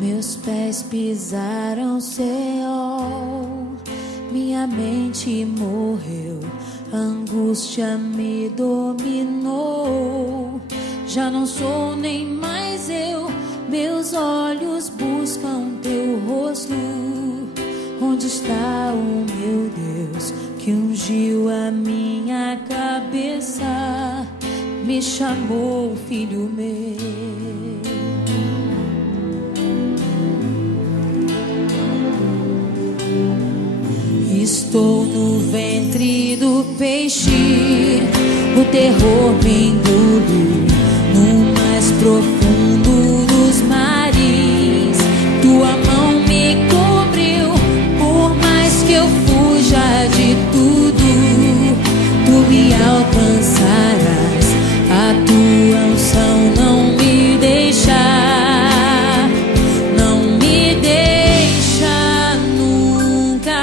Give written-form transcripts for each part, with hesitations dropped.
Meus pés pisaram Seol, minha mente morreu, a angústia me dominou. Já não sou nem mais eu, meus olhos buscam teu rosto. Onde está o meu Deus que ungiu a minha cabeça, me chamou filho meu? Estou no ventre do peixe, o terror me engoliu no mais profundo dos mares. Tua mão me cobriu, por mais que eu fuja de tudo, tu me alcançarás. A tua unção não me deixa, não me deixa nunca.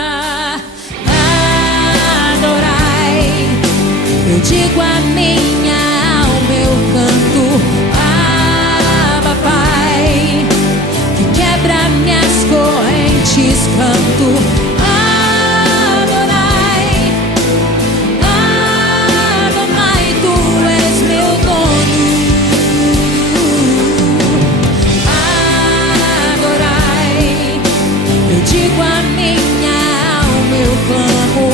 Eu digo a minha alma, eu canto, Abba Pai, que quebra minhas correntes, canto, Adonai, Adonai, tu és meu dono, Adonai. Eu digo a minha alma, eu clamo,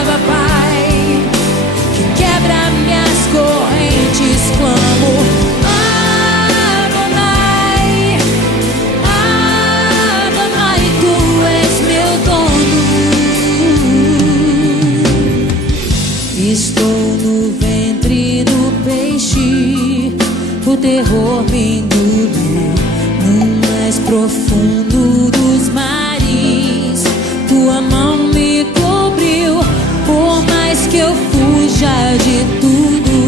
Abba Pai, quebra minhas correntes, clamo, Adonai, Adonai, tu és meu dono. Estou no ventre do peixe, o terror me engoliu no mais profundo dos mares. Tua mão me cobriu, por mais que eu fuja de tudo,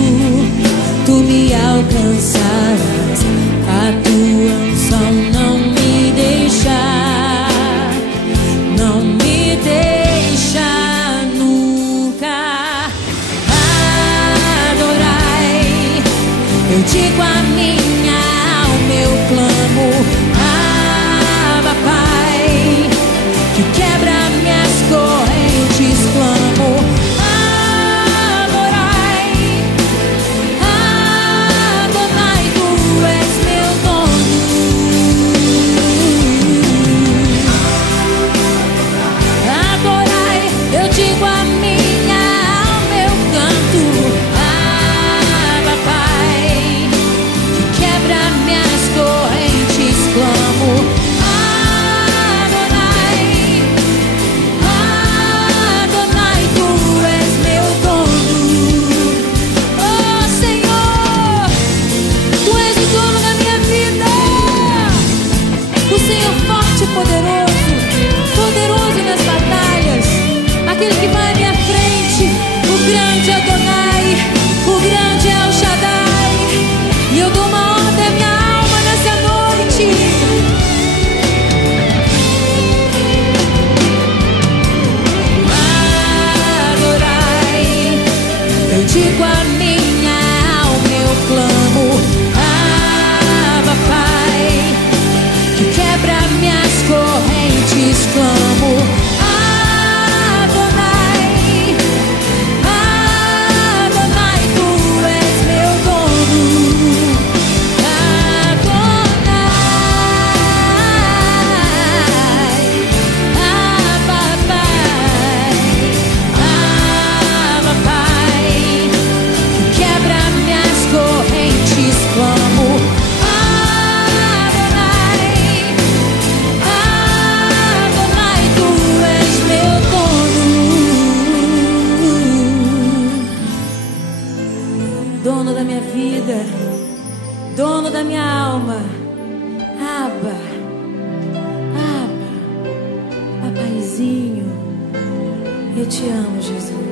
tu me alcançarás. A tua unção não me deixa, não me deixa nunca. Adorai, eu digo a minha alma, eu clamo, Abba Pai, que quebra minhas correntes, clamo, poderoso nas batalhas, aquele que vai à minha frente, o grande Adonai, o grande El Shaddai. E eu dou uma ordem à minha alma nessa noite. Adorai, eu digo a minha alma, eu clamo, Abba Pai, que quebra minhas correntes, clamo, Adonai, Adonai, tu és meu dono, Adonai, Abba Pai, Abba Pai, que quebra minhas correntes, clamo, dono da minha vida, dono da minha alma, Abba, Abba, papaizinho, eu te amo, Jesus.